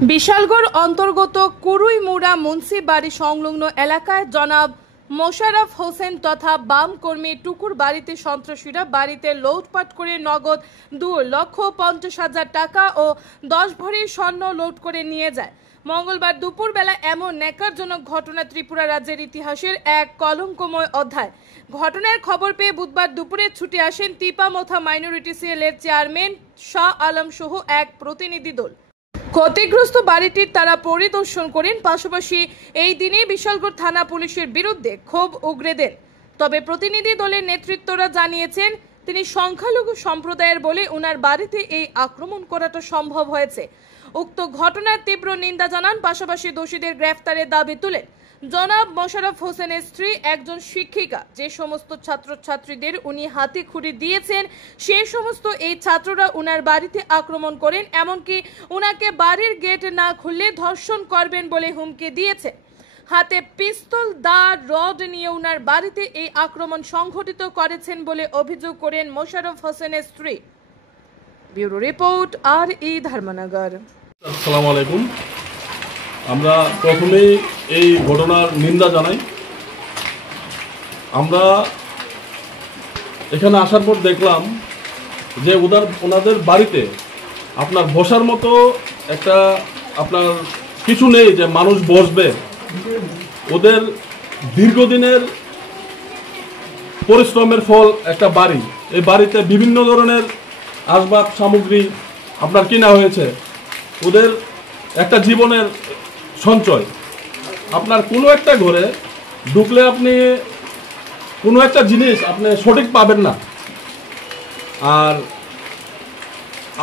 বিশালগড় অন্তর্গত কুরুইমুড়া মুন্সি বাড়ি সংলগ্ন এলাকায় জনাব মোশাররফ হোসেন তথা বাম কর্মী টুকুর বাড়িতে সন্ত্রাসীরা বাড়িতে লুটপাট করে নগদ 2,50,000 টাকা ও 10 ভরি স্বর্ণ লুট করে নিয়ে যায়। মঙ্গলবার দুপুরবেলা এমন ন্যাক্কারজনক ঘটনা ত্রিপুরা রাজ্যের ইতিহাসের এক কলঙ্কময় অধ্যায়। ঘটনার খবর পেয়ে বুধবার দুপুরে ছুটে আসেন তিপামথা মাইনরিটি সেলের চেয়ারম্যান শাহ আলম সহ এক প্রতিনিধি দল। ক্ষতিগ্রস্ত বাড়িটির তারা পরিদর্শন করেন, পাশাপাশি এই দিনে বিশালগড় থানা পুলিশের বিরুদ্ধে ক্ষোভ উগরে দেন। তবে প্রতিনিধি দলের নেতৃত্বরা জানিয়েছেন তিনি সংখ্যালঘু সম্প্রদায়ের বলে উনার বাড়িতে এই আক্রমণ করাটা সম্ভব হয়েছে। উক্ত ঘটনার তীব্র নিন্দা জানান, পাশাপাশি দোষীদের গ্রেফতারের দাবি তুলেন। জনাব মোশাররফ হোসেনের স্ত্রী একজন শিক্ষিকা, যে সমস্ত ছাত্রছাত্রীদের উনি হাতে খড়ি দিয়েছেন সেই সমস্ত এই ছাত্ররা উনার বাড়িতে আক্রমণ করেন, এমনকি উনাকে বাড়ির গেট না খুললে ধর্ষণ করবেন বলে হুমকি দিয়েছে। হাতে পিস্তল, দা, রড নিয়ে উনার বাড়িতে এই আক্রমণ সংঘটিত করেছেন বলে অভিযোগ করেন মোশাররফ হোসেনের স্ত্রী। Bureau report, RE Dharmanagar. আসসালামু আলাইকুম। আমরা প্রথমেই এই ঘটনার নিন্দা জানাই। আমরা এখানে আসার পর দেখলাম যে ওনাদের বাড়িতে আপনার বসার মতো একটা আপনার কিছু নেই যে মানুষ বসবে। ওদের দীর্ঘদিনের পরিশ্রমের ফল একটা বাড়ি। এই বাড়িতে বিভিন্ন ধরনের আসবাব সামগ্রী আপনার কিনা হয়েছে। ওদের একটা জীবনের সঞ্চয়। আপনার কোনো একটা ঘরে ঢুকলে আপনি কোনো একটা জিনিস আপনি সঠিক পাবেন না। আর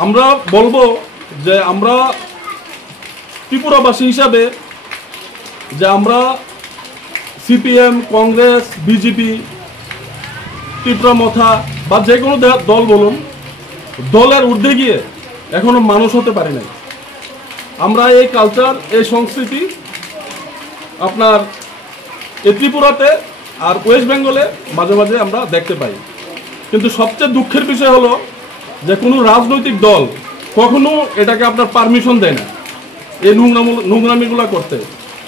আমরা বলবো যে আমরা ত্রিপুরাবাসী হিসাবে যে আমরা CPM, কংগ্রেস, বিজেপি, ত্রিপুরামথা বা যে কোনো দল বলুন, দলের ঊর্ধ্বে গিয়ে এখনো মানুষ হতে পারি নাই। আমরা এই কালচার, এই সংস্কৃতি আপনার এই ত্রিপুরাতে আর ওয়েস্ট বেঙ্গলে মাঝে মাঝে আমরা দেখতে পাই। কিন্তু সবচেয়ে দুঃখের বিষয় হলো যে কোনো রাজনৈতিক দল কখনো এটাকে আপনার পারমিশন দেয় না এই নোংরামিগুলো করতে।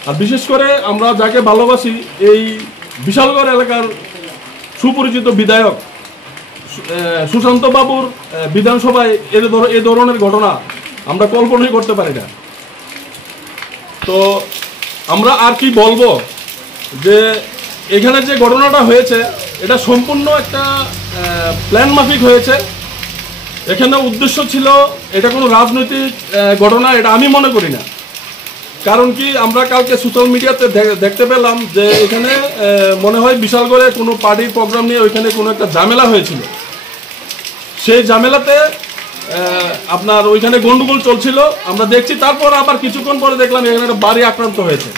আর বিশেষ করে আমরা যাকে ভালোবাসি, এই বিশালগড় এলাকার সুপরিচিত বিধায়ক সুশান্ত বাবুর বিধানসভায় এই ধরনের ঘটনা আমরা কল্পনাই করতে পারি না। তো আমরা আর কি বলবো যে এখানে যে ঘটনাটা হয়েছে এটা সম্পূর্ণ একটা প্ল্যান মাফিক হয়েছে। এখানে উদ্দেশ্য ছিল, এটা কোনো রাজনৈতিক ঘটনা এটা আমি মনে করি না। কারণ কি, আমরা কালকে সোশ্যাল মিডিয়াতে দেখতে পেলাম যে এখানে মনে হয় বিশালগড়ে কোনো পার্টির প্রোগ্রাম নিয়ে ওইখানে কোনো একটা ঝামেলা হয়েছিল। সেই ঝামেলাতে আপনার ওইখানে গন্ডগোল চলছিল, আমরা দেখছি। তারপর আবার কিছুক্ষণ পরে দেখলাম এখানে একটা বাড়ি আক্রান্ত হয়েছে।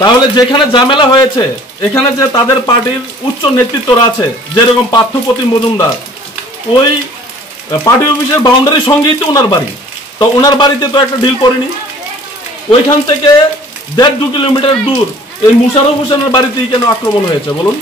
তাহলে যেখানে ঝামেলা হয়েছে এখানে যে তাদের পার্টির উচ্চ নেতৃত্বরা আছে, যেরকম পার্থপ্রতিম মজুমদার, ওই পার্টি অফিসের বাউন্ডারির সঙ্গেই তো ওনার বাড়ি। তো ওনার বাড়িতে তো একটা ডিল করেনি। ওইখান থেকে 1.5-2 কিলোমিটার দূর এই মোশাররফ হোসেনের বাড়িতেই কেন আক্রমণ হয়েছে বলুন?